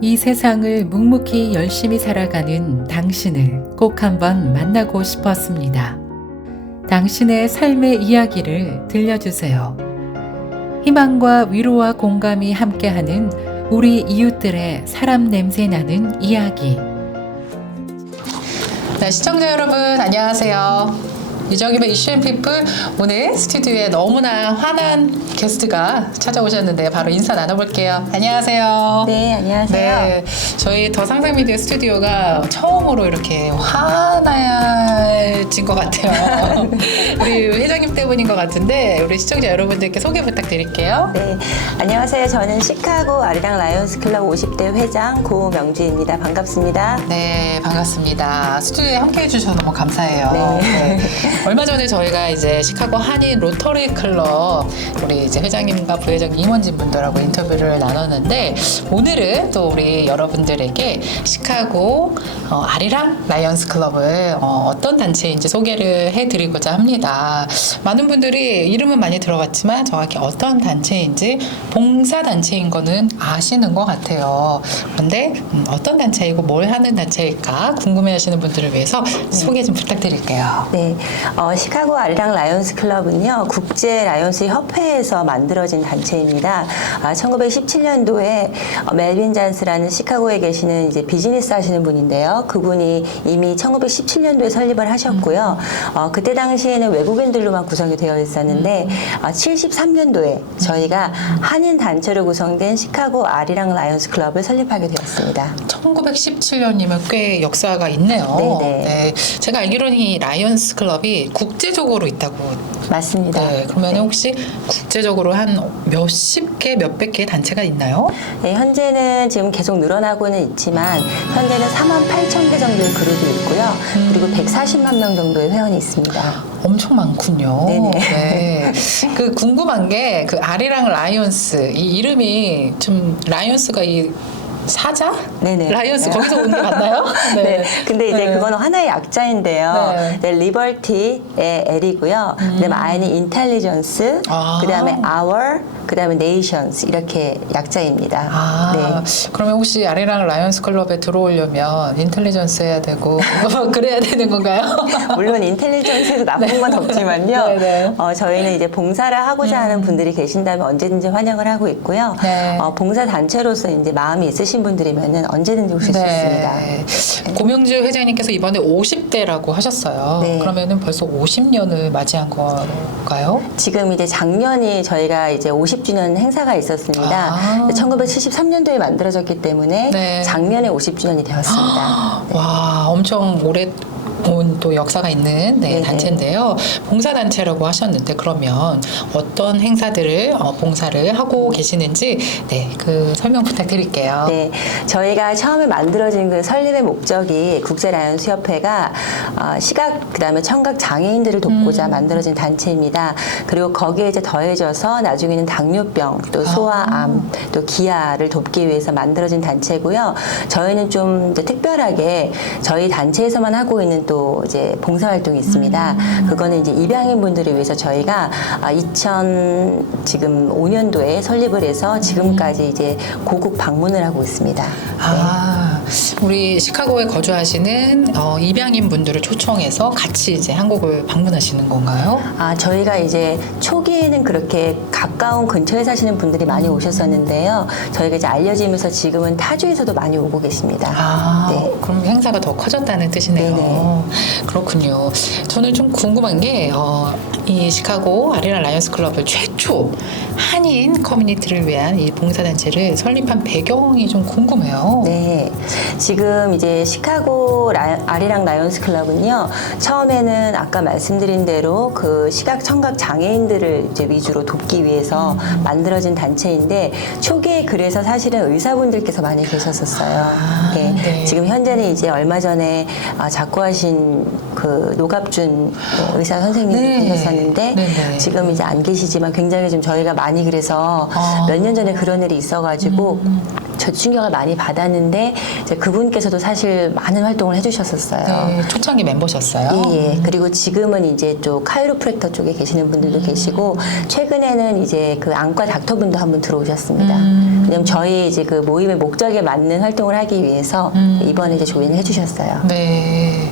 이 세상을 묵묵히 열심히 살아가는 당신을 꼭 한번 만나고 싶었습니다. 당신의 삶의 이야기를 들려주세요. 희망과 위로와 공감이 함께하는 우리 이웃들의 사람 냄새 나는 이야기. 네, 시청자 여러분 안녕하세요. 유정임의 이슈앤피플 오늘 스튜디오에 너무나 환한 게스트가 찾아오셨는데 바로 인사 나눠볼게요. 안녕하세요. 네, 안녕하세요. 네, 저희 더 상상미디어 스튜디오가 처음으로 이렇게 환해진 것 같아요. 우리 때문인 것 같은데 우리 시청자 여러분들께 소개 부탁드릴게요. 네, 안녕하세요. 저는 시카고 아리랑 라이온스 클럽 50대 회장 고명주입니다. 반갑습니다. 네, 반갑습니다. 스튜디오에 함께 해주셔서 너무 감사해요. 네. 네. 얼마 전에 저희가 이제 시카고 한인 로터리 클럽 우리 이제 회장님과 부회장 임원진 분들하고 인터뷰를 나눴는데 오늘은 또 우리 여러분들에게 시카고 어, 아리랑 라이언스 클럽을 어, 떤 단체인지 소개를 해드리고자 합니다. 많은 분들이 이름은 많이 들어봤지만 정확히 어떤 단체인지 봉사 단체인 거는 아시는 것 같아요. 그런데 음, 어떤 단체이고 뭘 하는 단체일까 궁금해 하시는 분들을 위해서 소개 좀 부탁드릴게요. 네, 어, 시카고 아리랑 라이온스 클럽은요, 국제 라이온스 협회에서 만들어진 단체입니다. 아, 1917년도에 어, 멜빈 잔스라는 시카고에 계시는 이제 비즈니스 하시는 분인데요. 그분이 이미 1917년도에 설립을 하셨고요. 어, 그때 당시에는 외국인들로만 구성 이 되어 있었는데, 아, 73년도에 저희가 한인 단체로 구성된 시카고 아리랑 라이온스 클럽을 설립하게 되었습니다. 1917년이면 꽤 역사가 있네요. 네네. 네, 제가 알기로는 이 라이언스 클럽이 국제적으로 있다고. 맞습니다. 네, 그러면 혹시 국제적으로 한 몇십 개, 몇백 개의 단체가 있나요? 네, 현재는 지금 계속 늘어나고는 있지만 현재는 4만 8천 개 정도의 그룹이 있고요. 그리고 140만 명 정도의 회원이 있습니다. 엄청 많군요. 네네. 네. 그 궁금한 게 그 아리랑 라이언스 이 이름이 좀 라이언스가 이 사자? 네네. 라이언스 네. 거기서 온게 맞나요? 네. 근데 이제 네. 그거는 하나의 약자인데요. 네. 네. 리버티의 L이고요. 그다음에 I는 인텔리전스, 아. 그다음에 our, 그다음에 nations 이렇게 약자입니다. 아, 네. 그러면 혹시 아리랑 라이언스 클럽에 들어오려면 인텔리전스 해야 되고 그래야 되는 건가요? 물론 인텔리전스에도 나쁜 건 없지만요. 네 네. 어, 저희는 이제 봉사를 하고자 하는 분들이 계신다면 언제든지 환영을 하고 있고요. 네. 어, 봉사 단체로서 이제 마음이 있으신 분들이면은 언제든지 오실 수 있습니다. 고명주 회장님께서 이번에 50대라고 하셨어요. 네. 그러면은 벌써 50년을 맞이한 건가요? 지금 이제 작년이 저희가 이제 50주년 행사가 있었습니다. 아. 1973년도에 만들어졌기 때문에 네. 작년에 50주년이 되었습니다. 와, 엄청 오래 온 또 역사가 있는 네, 네네. 단체인데요. 봉사 단체라고 하셨는데 그러면 어떤 행사들을 어, 봉사를 하고 계시는지 네, 그 설명 부탁드릴게요. 네, 저희가 처음에 만들어진 그 설립의 목적이 국제 라이언스 협회가 어, 시각 그다음에 청각 장애인들을 돕고자 음. 만들어진 단체입니다. 그리고 거기에 이제 더해져서 나중에는 당뇨병, 또 소아암, 또 기아를 돕기 위해서 만들어진 단체고요. 저희는 좀 특별하게 저희 단체에서만 하고 있는 또 이제 봉사 활동이 있습니다. 음. 그거는 이제 입양인 분들을 위해서 저희가 2000 지금 5년도에 설립을 해서 지금까지 이제 고국 방문을 하고 있습니다. 아, 우리 시카고에 거주하시는 어, 입양인 분들을 초청해서 같이 이제 한국을 방문하시는 건가요? 아, 저희가 이제 초기에는 그렇게 가까운 근처에 사시는 분들이 많이 오셨었는데요. 저희가 이제 알려지면서 지금은 타주에서도 많이 오고 계십니다. 아, 네. 그럼 행사가 더 커졌다는 뜻이네요. 네네. 그렇군요. 저는 좀 궁금한 게, 어, 이 시카고 아리나 라이언스 클럽을 최초 한인 커뮤니티를 위한 이 봉사단체를 설립한 배경이 좀 궁금해요. 네. 지금 이제 시카고 라, 아리랑 라이온스 클럽은요. 처음에는 아까 말씀드린 대로 그 시각 청각 장애인들을 이제 위주로 돕기 위해서 만들어진 단체인데 초기에 그래서 사실은 의사분들께서 많이 계셨었어요. 아, 네. 네. 지금 현재는 이제 얼마 전에 아, 작고하신 그 노갑준 의사 선생님이 네. 계셨었는데 네 네. 지금 이제 안 계시지만 굉장히 좀 저희가 많이 그래서 아. 몇년 전에 그런 일이 있어가지고 저도 충격을 많이 받았는데 이제 그분께서도 사실 많은 활동을 해주셨었어요. 네, 초창기 멤버셨어요. 예, 예. 그리고 지금은 이제 또 카이로프랙터 쪽에 계시는 분들도 계시고 최근에는 이제 그 안과 닥터분도 한 분 들어오셨습니다. 왜냐면 저희 이제 그 모임의 목적에 맞는 활동을 하기 위해서 이번에 이제 조인을 해주셨어요. 네.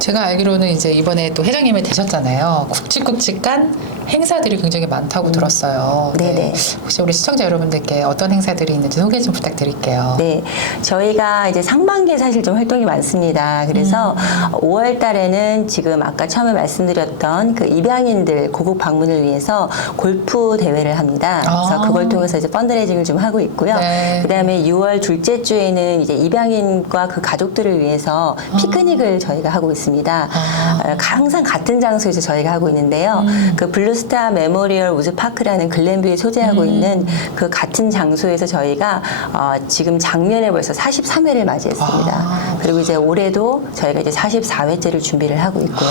제가 알기로는 이제 이번에 또 회장님이 되셨잖아요. 굵직굵직한 행사들이 굉장히 많다고 들었어요. 음. 네네. 혹시 우리 시청자 여러분들께 어떤 행사들이 있는지 소개 좀 부탁드릴게요. 네, 저희가 이제 상반기에 사실 좀 활동이 많습니다. 그래서 5월 달에는 지금 아까 처음에 말씀드렸던 그 입양인들 고국 방문을 위해서 골프 대회를 합니다. 그래서 아. 그걸 통해서 이제 펀드레이징을 좀 하고 있고요. 네. 그다음에 6월 둘째 주에는 이제 입양인과 그 가족들을 위해서 피크닉을 저희가 하고 있습니다. 아. 어, 항상 같은 장소에서 저희가 하고 있는데요. 그 블루 스타 메모리얼 우즈파크라는 글렌뷰에 소재하고 음. 있는 그 같은 장소에서 저희가 어, 지금 작년에 벌써 43회를 맞이했습니다. 아. 그리고 이제 올해도 저희가 이제 44회째를 준비를 하고 있고요.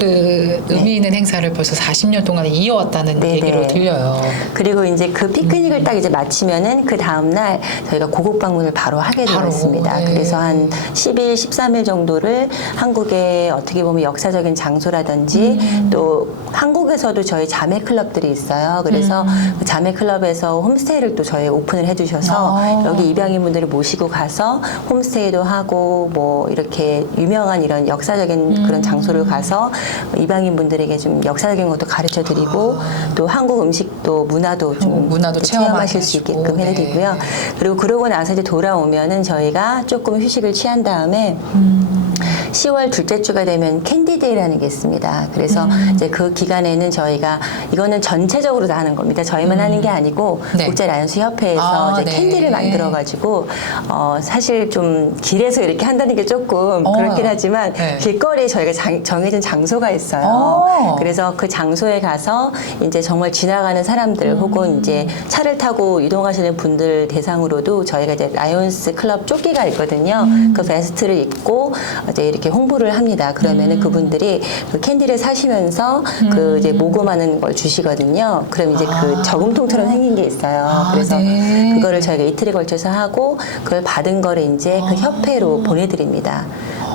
그 의미 있는 행사를 벌써 40년 동안 이어왔다는 네네. 얘기로 들려요. 그리고 이제 그 피크닉을 딱 이제 마치면은 그 다음 날 저희가 고국 방문을 바로 하게 바로, 되었습니다. 네. 그래서 한 10일, 13일 정도를 한국의 어떻게 보면 역사적인 장소라든지 음. 또 한국에서도 저희 자매 클럽들이 있어요. 그래서 음. 그 자매 클럽에서 홈스테이를 또 저희 오픈을 해주셔서 아. 여기 입양인 분들을 모시고 가서 홈스테이도 하고 뭐 이렇게 유명한 이런 역사적인 음. 그런 장소를 가서 입양인 분들에게 좀 역사적인 것도 가르쳐 드리고 또 한국 음식도 문화도 좀 문화도 체험하실 수 있게끔 네. 해드리고요. 그리고 그러고 나서 이제 돌아오면은 저희가 조금 휴식을 취한 다음에 음. 10월 둘째 주가 되면 캔디데이라는 게 있습니다. 그래서 음. 이제 그 기간에는 저희가 이거는 전체적으로 다 하는 겁니다. 저희만 하는 게 아니고 네. 국제 라이언스 협회에서 아, 이제 네. 캔디를 만들어 가지고 어 사실 좀 길에서 이렇게 한다는 게 조금 어. 그렇긴 하지만 네. 길거리에 저희가 장- 정해진 장소가 있어요. 어. 그래서 그 장소에 가서 이제 정말 지나가는 사람들 음. 혹은 이제 차를 타고 이동하시는 분들 대상으로도 저희가 이제 라이온스 클럽 조끼가 있거든요. 음. 그 베스트를 입고 이제 이렇게 홍보를 합니다. 그러면은 음. 그분들이 그 캔디를 사시면서 그 이제 모금하는 걸 주시거든요. 그럼 이제 아. 그 저금통처럼 생긴 게 있어요. 아, 그래서 네. 그거를 저희가 이틀에 걸쳐서 하고 그걸 받은 거를 이제 아. 그 협회로 보내드립니다.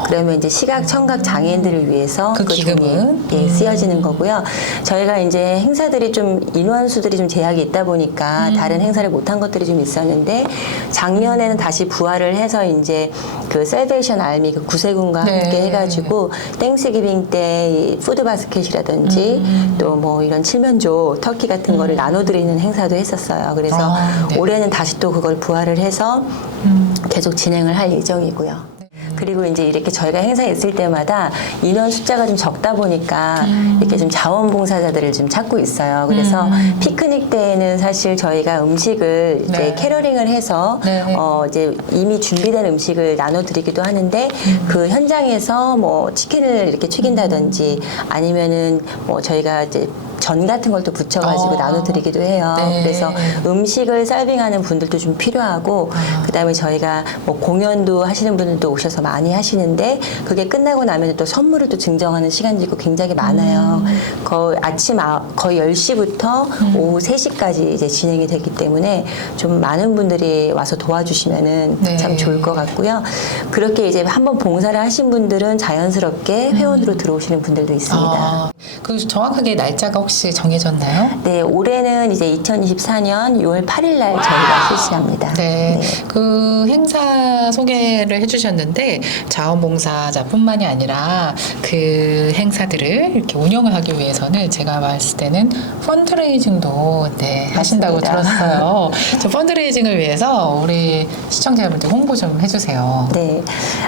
그러면 이제 시각 청각 장애인들을 위해서 그 종이, 기금은? 예, 음. 쓰여지는 거고요. 저희가 이제 행사들이 좀 인원 수들이 좀 제약이 있다 보니까 음. 다른 행사를 못한 것들이 좀 있었는데 작년에는 다시 부활을 해서 이제 그 셀베이션 알미 그 구세군과 네. 함께 해가지고 땡스기빙 때이 푸드 바스켓이라든지 음. 또뭐 이런 칠면조 터키 같은 거를 나눠드리는 행사도 했었어요. 그래서 아, 네. 올해는 다시 또 그걸 부활을 해서 음. 계속 진행을 할 예정이고요. 그리고 이제 이렇게 저희가 행사에 있을 때마다 인원 숫자가 좀 적다 보니까 이렇게 좀 자원봉사자들을 좀 찾고 있어요. 그래서 음. 피크닉 때에는 사실 저희가 음식을 이제 네. 캐러링을 해서 네. 어 이제 이미 준비된 음식을 나눠드리기도 하는데 음. 그 현장에서 뭐 치킨을 이렇게 튀긴다든지 아니면은 뭐 저희가 이제 전 같은 걸 또 붙여가지고 어. 나눠드리기도 해요. 네. 그래서 음식을 서빙하는 분들도 좀 필요하고 아. 그다음에 저희가 뭐 공연도 하시는 분들도 오셔서 많이 하시는데 그게 끝나고 나면 또 선물을 또 증정하는 시간들이 굉장히 많아요. 음. 거의 아침 아, 거의 10시부터 오후 3시까지 이제 진행이 되기 때문에 좀 많은 분들이 와서 도와주시면은 네. 참 좋을 것 같고요. 그렇게 이제 한번 봉사를 하신 분들은 자연스럽게 회원으로 들어오시는 분들도 있습니다. 음. 아, 그 정확하게 날짜가 혹시 정해졌나요? 네, 올해는 이제 2024년 6월 8일 날 저희가 실시합니다. 네, 그 행사 소개를 해주셨는데 자원봉사자뿐만이 아니라 그 행사들을 이렇게 운영을 하기 위해서는 제가 봤을 때는 펀드레이징도 네, 하신다고 맞습니다. 들었어요. 저 펀드레이징을 위해서 우리 시청자분들 홍보 좀 해주세요. 네,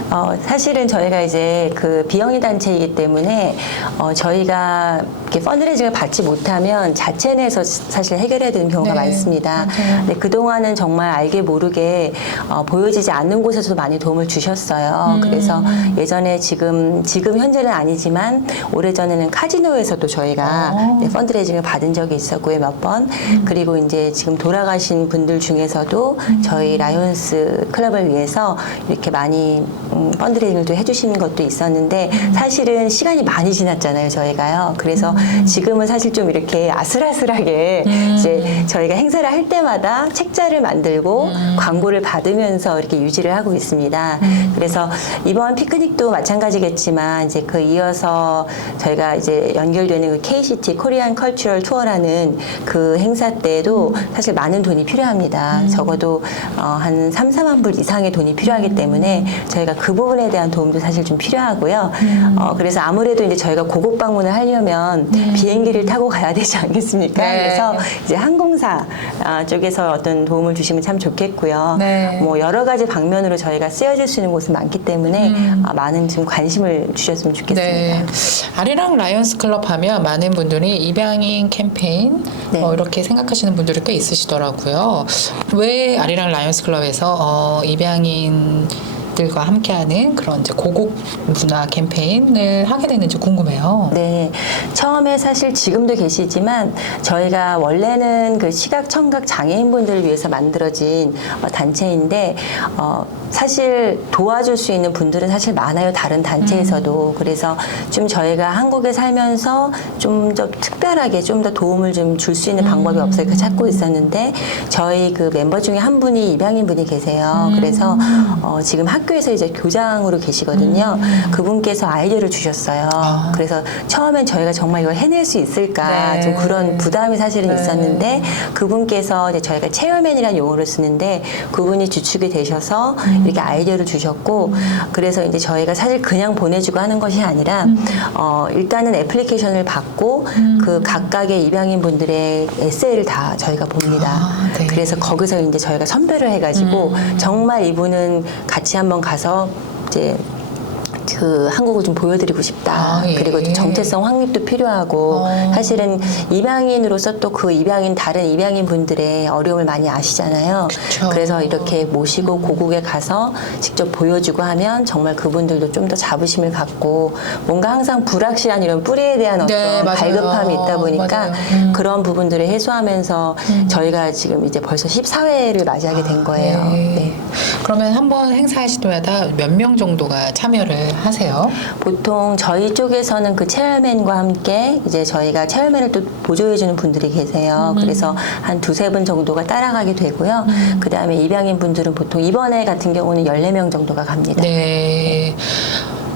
어, 사실은 저희가 이제 그 비영리 단체이기 때문에 어, 저희가 이렇게 펀드레이징을 받지 못하면 자체 내에서 사실 해결해야 되는 경우가 네, 많습니다. 맞아요. 근데 그동안은 정말 알게 모르게 어, 보여지지 않는 곳에서도 많이 도움을 주셨어요. 음. 그래서 예전에 지금 지금 현재는 아니지만 오래전에는 카지노에서도 저희가 어. 네, 펀드레이징을 받은 적이 있었고요. 몇번 그리고 이제 지금 돌아가신 분들 중에서도 저희 라이온스 클럽을 위해서 이렇게 많이 음, 펀드레이징도 해주시는 것도 있었는데 사실은 시간이 많이 지났잖아요 저희가요 그래서 지금은 사실 좀 이렇게 아슬아슬하게 이제 저희가 행사를 할 때마다 책자를 만들고 광고를 받으면서 이렇게 유지를 하고 있습니다. 그래서 이번 피크닉도 마찬가지겠지만 이제 그 이어서 저희가 이제 연결되는 그 KCT 코리안 컬처럴 투어라는 그 행사 때도 사실 많은 돈이 필요합니다. 적어도 어, 한 3, 4만 불 이상의 돈이 필요하기 때문에 저희가 그 부분에 대한 도움도 사실 좀 필요하고요. 어, 그래서 아무래도 이제 저희가 고국 방문을 하려면 비행기를 타고 가야 되지 않겠습니까? 네. 그래서 이제 항공사 아, 쪽에서 어떤 도움을 주시면 참 좋겠고요. 네. 뭐 여러 가지 방면으로 저희가 쓰여질 수 있는 곳은 많기 때문에 음. 아, 많은 좀 관심을 주셨으면 좋겠습니다. 네. 아리랑 라이언스 클럽 하면 많은 분들이 입양인 캠페인 네. 어, 이렇게 생각하시는 분들이 꽤 있으시더라고요. 왜 아리랑 라이언스 클럽에서 어, 입양인 들과 함께하는 그런 이제 고국 문화 캠페인을 하게 됐는지 궁금해요. 네. 처음에 사실 지금도 계시지만 저희가 원래는 그 시각 청각 장애인분들을 위해서 만들어진 어, 단체인데 어, 사실 도와줄 수 있는 분들은 사실 많아요. 다른 단체에서도. 그래서 좀 저희가 한국에 살면서 좀 더 특별하게 좀 더 도움을 좀 줄 수 있는 방법이 없을까 찾고 있었는데 저희 그 멤버 중에 한 분이 입양인 분이 계세요. 그래서 어, 지금 학 교에서 이제 교장으로 계시거든요. 그분께서 아이디어를 주셨어요. 아. 그래서 처음엔 저희가 정말 이걸 해낼 수 있을까 네. 좀 그런 부담이 사실은 네. 있었는데 그분께서 이제 저희가 체어맨이라는 용어를 쓰는데 그분이 주축이 되셔서 음. 이렇게 아이디어를 주셨고 그래서 이제 저희가 사실 그냥 보내주고 하는 것이 아니라 음. 어, 일단은 애플리케이션을 받고 그 각각의 입양인 분들의 에세이를 다 저희가 봅니다. 아, 네. 그래서 거기서 이제 저희가 선별을 해가지고 음. 정말 이분은 같이 한번 가서 이제 그 한국을 좀 보여드리고 싶다. 아, 예. 그리고 또 정체성 확립도 필요하고 어. 사실은 입양인으로서 또 그 입양인 다른 입양인 분들의 어려움을 많이 아시잖아요. 그쵸. 래서 이렇게 모시고 고국에 가서 직접 보여주고 하면 정말 그분들도 좀 더 자부심을 갖고 뭔가 항상 불확실한 이런 뿌리에 대한 어떤 네. 발급함이 있다 보니까. 음. 그런 부분들을 해소하면서 저희가 지금 이제 벌써 14회를 맞이하게 된 거예요. 네. 네. 그러면 한번 때마다 몇명 정도가 참여를 하세요? 보통 저희 쪽에서는 그 체열맨과 함께 이제 저희가 체열맨을 또 보조해주는 분들이 계세요. 그래서 한 두세 분 정도가 따라가게 되고요. 그 다음에 입양인 분들은 보통 이번에 같은 경우는 14명 정도가 갑니다. 네.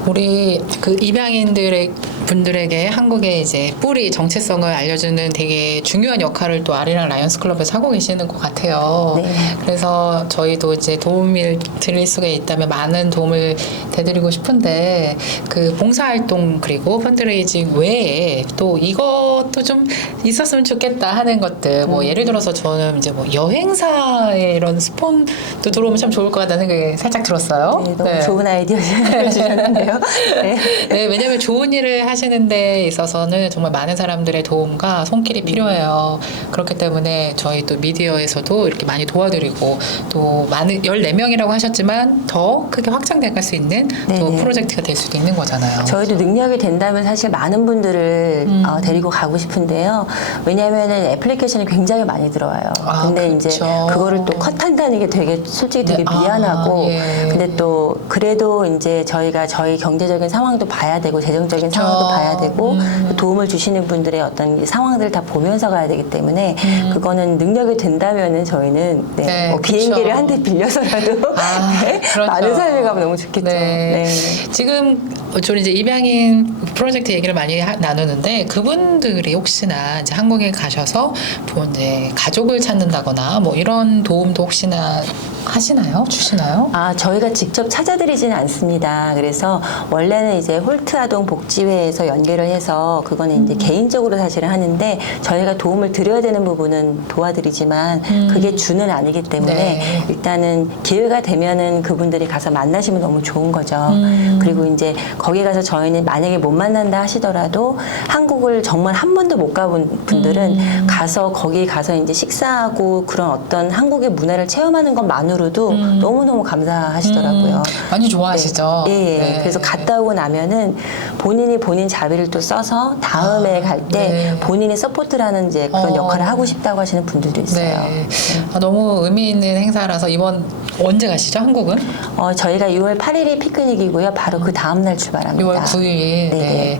우리 그 입양인들의 분들에게 한국의 이제 뿌리 정체성을 알려주는 되게 중요한 역할을 또 아리랑 라이언스 클럽에서 하고 계시는 것 같아요. 네. 그래서 저희도 이제 도움을 드릴 수가 있다면 많은 도움을 대드리고 싶은데 그 봉사활동 그리고 펀드레이징 외에 또 이것도 좀 있었으면 좋겠다 하는 것들 뭐 예를 들어서 저는 이제 뭐 여행사의 이런 스폰도 들어오면 참 좋을 것 같다는 생각이 살짝 들었어요. 네, 너무 좋은 아이디어 주셨는데요. 네. 네, 왜냐하면 좋은 일을 하시는 데 있어서는 정말 많은 사람들의 도움과 손길이 필요해요. 그렇기 때문에 저희 또 미디어에서도 이렇게 많이 도와드리고 또 많은 14명이라고 하셨지만 더 크게 확장될 수 있는 또 네네. 프로젝트가 될 수도 있는 거잖아요. 저희도 능력이 된다면 사실 많은 분들을 음. 어, 데리고 가고 싶은데요. 왜냐하면은 애플리케이션이 굉장히 많이 들어와요. 아, 근데 그렇죠. 이제 그거를 또 컷한다는 게 되게 솔직히 되게 네, 아, 미안하고 예. 근데 또 그래도 이제 저희가 저희 경제적인 상황도 봐야 되고 재정적인 그렇죠. 상황도 봐야 되고 음. 또 도움을 주시는 분들의 어떤 이 상황들을 다 보면서 가야 되기 때문에 그거는 능력이 된다면은 저희는 네, 음. 네, 뭐. 비행기를 한 대 빌려서라도 아, 네, 그렇죠. 많은 사람이 가면 너무 좋겠죠. 네. 네. 지금 저는 이제 입양인 프로젝트 얘기를 많이 하- 나누는데 그분들이 혹시나 이제 한국에 가셔서 뭐 이제 가족을 찾는다거나 뭐 이런 도움도 혹시나 하시나요? 주시나요? 아, 저희가 직접 찾아드리지는 않습니다. 그래서 원래는 이제 홀트 아동 복지회에서 연계를 해서 그거는 음. 이제 개인적으로 사실은 하는데 저희가 도움을 드려야 되는 부분은 도와드리지만 그게 주는 아니기 때문에 음. 네. 일단은 기회가 되면은 그분들이 가서 만나시면 너무 좋은 거죠. 음. 그리고 이제 거기 가서 저희는 만약에 못 만난다 하시더라도 한국을 정말 한 번도 못 가본 분들은 음. 가서 거기 가서 이제 식사하고 그런 어떤 한국의 문화를 체험하는 것만으로 도 너무너무 감사하시더라고요. 음, 많이 좋아하시죠? 예, 예. 네. 그래서 갔다 오고 나면은 본인이 본인 자비를 또 써서 다음에 아, 갈때 네. 본인이 서포트라는 이제 그런 어. 역할을 하고 싶다고 하시는 분들도 있어요. 네. 아, 너무 의미 있는 행사라서 이번 언제 가시죠? 한국은? 어, 저희가 6월 8일이 피크닉이고요. 바로 그 다음 날 출발합니다. 6월 9일. 네. 네.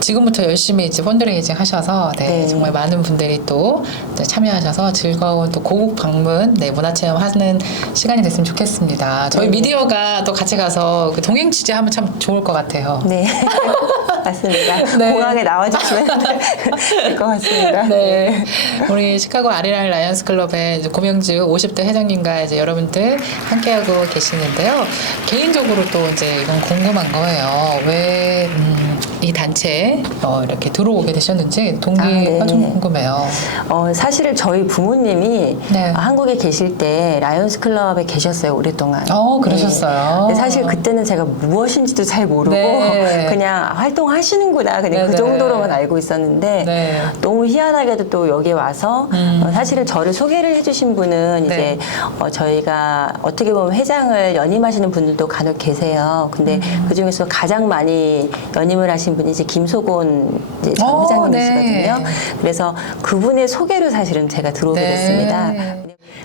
지금부터 열심히 이제 펀드레이징 하셔서 네, 네. 정말 많은 분들이 또 참여하셔서 즐거운 또 고국 방문, 네, 문화 체험 하는 시간이 됐으면 좋겠습니다. 저희 네. 미디어가 또 같이 가서 그 동행 취재하면 참 좋을 것 같아요. 네. 맞습니다. 네. 공항에 나와주시면 될 것 같습니다. 네. 우리 시카고 아리랑 라이언스 클럽의 이제 고명주 50대 회장님과 이제 여러분들 함께하고 계시는데요. 개인적으로 또 이제 이건 궁금한 거예요. 왜, 음, 이 단체에 어, 이렇게 들어오게 되셨는지 동기가 아, 네. 좀 궁금해요. 어, 사실은 저희 부모님이 네. 한국에 계실 때 라이온스 클럽에 계셨어요, 오랫동안. 어, 그러셨어요. 근데 사실 그때는 제가 무엇인지도 잘 모르고 네. 그냥 활동하시는구나 그냥 네, 그 네. 정도로만 알고 있었는데 네. 너무 희한하게도 또 여기에 와서 음. 어, 사실은 저를 소개를 해주신 분은 네. 이제 어, 저희가 어떻게 보면 회장을 연임하시는 분들도 간혹 계세요. 근데 음. 그 중에서 가장 많이 연임을 하신 분이 이제 김소곤 이제 전 어, 회장님이시거든요. 네. 그래서 그분의 소개로 사실은 제가 들어오게 네. 됐습니다.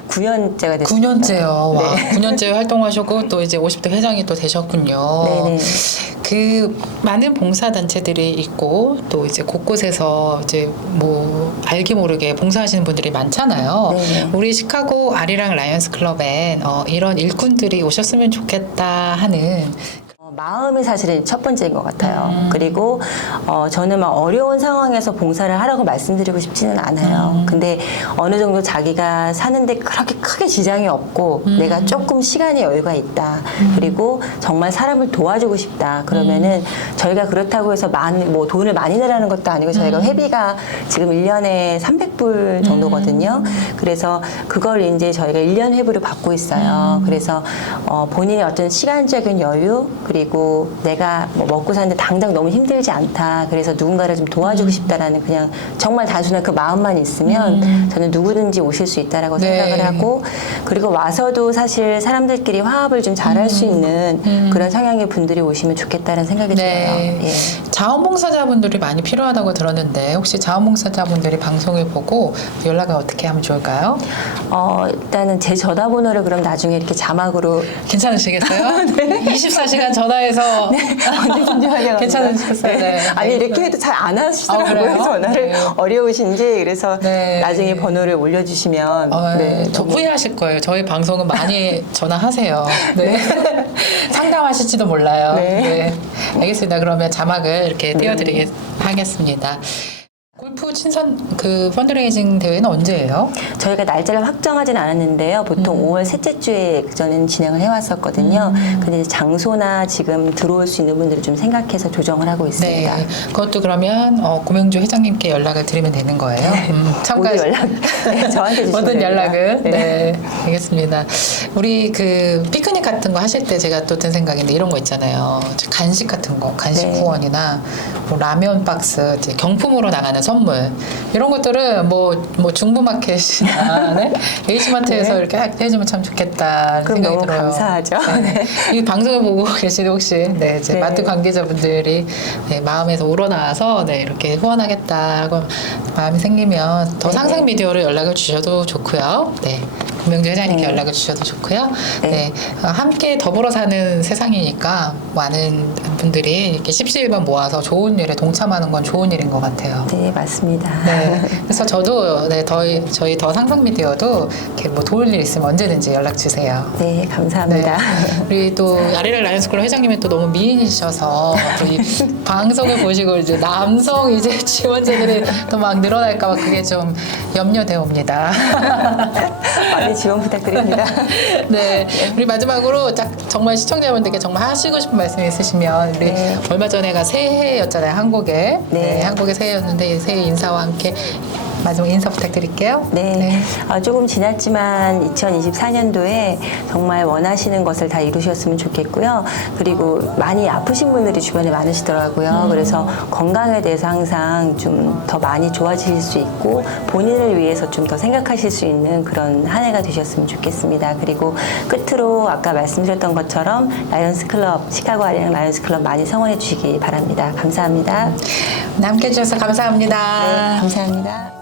9년째가 됐습니다. 9년째요. 와, 네. 9년째 활동하셨고 또 이제 50대 회장이 또 되셨군요. 네네. 그 많은 봉사 단체들이 있고 또 이제 곳곳에서 이제 뭐 알게 모르게 봉사하시는 분들이 많잖아요. 네네. 우리 시카고 아리랑 라이언스 클럽엔 어, 이런 일꾼들이 오셨으면 좋겠다 하는 어, 마음이 사실은 첫 번째인 것 같아요. 음. 그리고 어, 저는 막 어려운 상황에서 봉사를 하라고 말씀드리고 싶지는 않아요. 음. 근데 어느 정도 자기가 사는데 그렇게 크게 지장이 없고 음. 내가 조금 시간의 여유가 있다. 그리고 정말 사람을 도와주고 싶다. 그러면은 음. 저희가 그렇다고 해서 많이 뭐 돈을 많이 내라는 것도 아니고 저희가 음. 회비가 지금 1년에 300불 정도거든요. 그래서 그걸 이제 저희가 1년 회비로 받고 있어요. 그래서 어, 본인의 어떤 시간적인 여유 그리고 내가 뭐 먹고 사는데 당장 너무 힘들지 않다. 그래서 누군가를 좀 도와주고 싶다라는 그냥 정말 단순한 그 마음만 있으면 음. 저는 누구든지 오실 수 있다라고 네. 생각을 하고 그리고 와서도 사실 사람들끼리 화합을 좀 잘할 수 있는 음. 그런 성향의 분들이 오시면 좋겠다는 생각이 네. 들어요. 예. 자원봉사자분들이 많이 필요하다고 들었는데 혹시 자원봉사자분들이 방송을 보고 연락을 어떻게 하면 좋을까요? 어, 일단은 제 전화번호를 그럼 나중에 이렇게 자막으로 괜찮으시겠어요? 24시간 전화 해서 언제든지 확인합니다. 괜찮으시겠어요? 네. 아니 이렇게 해도 잘안 아, 하시더라고요 그래요? 전화를 네. 어려우신지 그래서 네. 나중에 번호를 올려주시면 어, 네, 저 너무- 후회하실 거예요. 저희 방송은 많이 전화하세요. 네. 상담하실지도 몰라요. 네. 네. 알겠습니다. 그러면 자막을 이렇게 띄워드리겠 하겠습니다. 골프 친선 그 펀드레이징 대회는 언제예요? 저희가 날짜를 확정하진 않았는데요. 보통 음. 5월 셋째 주에 그전에는 진행을 해왔었거든요. 근데 이제 장소나 지금 들어올 수 있는 분들을 좀 생각해서 조정을 하고 있습니다. 네. 그것도 그러면 어, 고명주 회장님께 연락을 드리면 되는 거예요. 음, 참가 연락 네, 저한테 주시면 모든. 연락은 네. 네. 알겠습니다. 우리 그 피크닉 같은 거 하실 때 제가 또 든 생각인데 이런 거 있잖아요. 간식 같은 거, 간식 네. 후원이나 뭐 라면 박스, 이제 경품으로 나가는 선물 이런 것들은 뭐 뭐 중부마켓이나 네? H마트에서 네. 이렇게 해주면 참 좋겠다 그럼 생각이 너무 들어요. 감사하죠. 네. 이 방송을 보고 계신 혹시 네, 이제 네. 마트 관계자분들이 네, 마음에서 우러나와서 네, 이렇게 후원하겠다고 마음이 생기면 더 네. 상상 미디어로 연락을 주셔도 좋고요. 네. 김명주 회장님께 네. 연락을 주셔도 좋고요. 네. 네. 어, 함께 더불어 사는 세상이니까 많은 분들이 이렇게 십시일반 모아서 좋은 일에 동참하는 건 좋은 일인 것 같아요. 네, 맞습니다. 네. 그래서 저도 네, 더, 저희 더 상상 미디어도 이렇게 뭐 도울 일 있으면 언제든지 연락 주세요. 네, 감사합니다. 네. 우리 또 아리랑 라이언스쿨 회장님이 또 너무 미인이셔서 또이 방송을 보시고 이제 남성 이제 지원자들이 또 막 늘어날까 봐 그게 좀 염려되어 옵니다. 많이 지원 부탁드립니다. 네, 우리 마지막으로 딱 정말 시청자분들께 정말 하시고 싶은 말씀 있으시면 우리 네. 얼마 전에가 새해였잖아요 한국에. 네. 한국의 새해였는데 이 새해 인사와 함께 마지막 인사 부탁드릴게요. 네, 어, 조금 지났지만 2024년도에 정말 원하시는 것을 다 이루셨으면 좋겠고요. 그리고 많이 아프신 분들이 주변에 많으시더라고요. 그래서 건강에 대해서 항상 좀 더 많이 좋아지실 수 있고 본인을 위해서 좀 더 생각하실 수 있는 그런 한 해가 되셨으면 좋겠습니다. 그리고 끝으로 아까 말씀드렸던 것처럼 라이언스 클럽, 시카고 아리랑 라이언스 클럽 많이 성원해 주시기 바랍니다. 감사합니다. 함께 해주셔서 감사합니다. 네, 감사합니다.